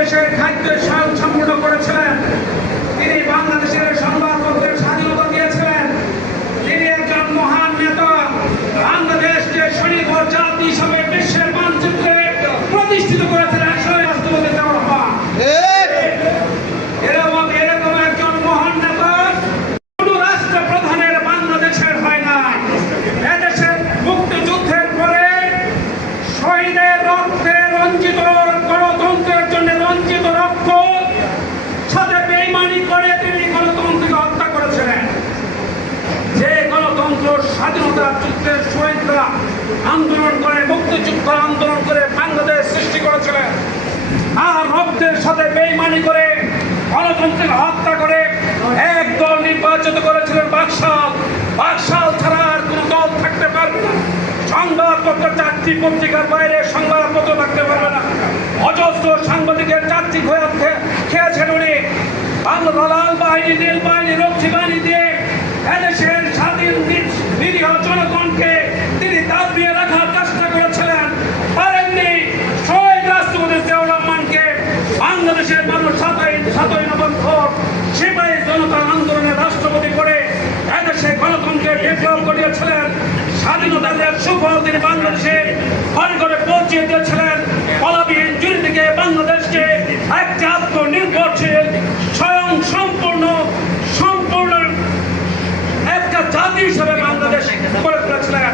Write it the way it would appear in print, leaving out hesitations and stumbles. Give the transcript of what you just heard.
দেশের খাদ্যের সম্পূর্ণ করেছিলেন। তিনি বাংলাদেশের সংবাদপত্রের স্বাধীনতা দিয়েছিলেন। তিনি একজন মহান নেতা। বাংলাদেশকে স্বনির্ভর জাতি হিসাবে বিশ্বের মানচিত্রে প্রতিষ্ঠিত করেছিলেন। রাষ্ট্রপতি জিয়াউর রহমান এরকম একজন মহান নেতা কোন রাষ্ট্রপ্রধানের বাংলাদেশের হয় না। এদেশের মুক্তিযুদ্ধের পরে শহীদের রক্তে রঞ্জিত গণতন্ত্রের জন্য রঞ্জিত রক্ত সাথে বেইমানি করে তিনি গণতন্ত্রকে হত্যা করেছিলেন। যে গণতন্ত্র স্বাধীনতার যুদ্ধের শহীদরা আন্দোলন করে মুক্তিযুদ্ধ আন্দোলন করে বাংলাদেশ সৃষ্টি করেছিলেন, আর রক্তের সাথে বেইমানি করে গণতন্ত্রকে হত্যা করে এক দল নির্বাচিত করেছিলেন বাকশাল ছাড়া আর কোন দল থাকতে পারবে না। সংবাদপত্র চারটি পত্রিকার বাইরে সংবাদপত্র থাকতে পারবে না। অজস্র সাংবাদিকের চারটি খেয়েছেন উনি। বাংলা লাল বাহিনী, নীল বাহিনী, রক্ষী বাহিনী দিয়ে এদেশের স্বাধীন নিরীহ জনগণকে তিনি দাবিয়ে রাখার চেষ্টা করেছিলেন, পারেননি। শহীদ রাষ্ট্রপতি জিয়াউর রহমানকে বাংলাদেশের মানুষ 7ই নভেম্বর সিপাহী জনতার আন্দোলনের রাষ্ট্রপতি করে এদেশে গণতন্ত্রের বিপ্লব ঘটিয়েছিলেন। স্বাধীনতার সুফল তিনি বাংলাদেশে ঘরে ঘরে পৌঁছিয়ে দিয়েছিলেন। বলাবিহীন জুড়ি থেকে বাংলাদেশকে একটি আত্মনির্ভরশীল স্বয়ং সম্পূর্ণ একটা জাতি হিসেবে বাংলাদেশ করে তুলেছিলেন।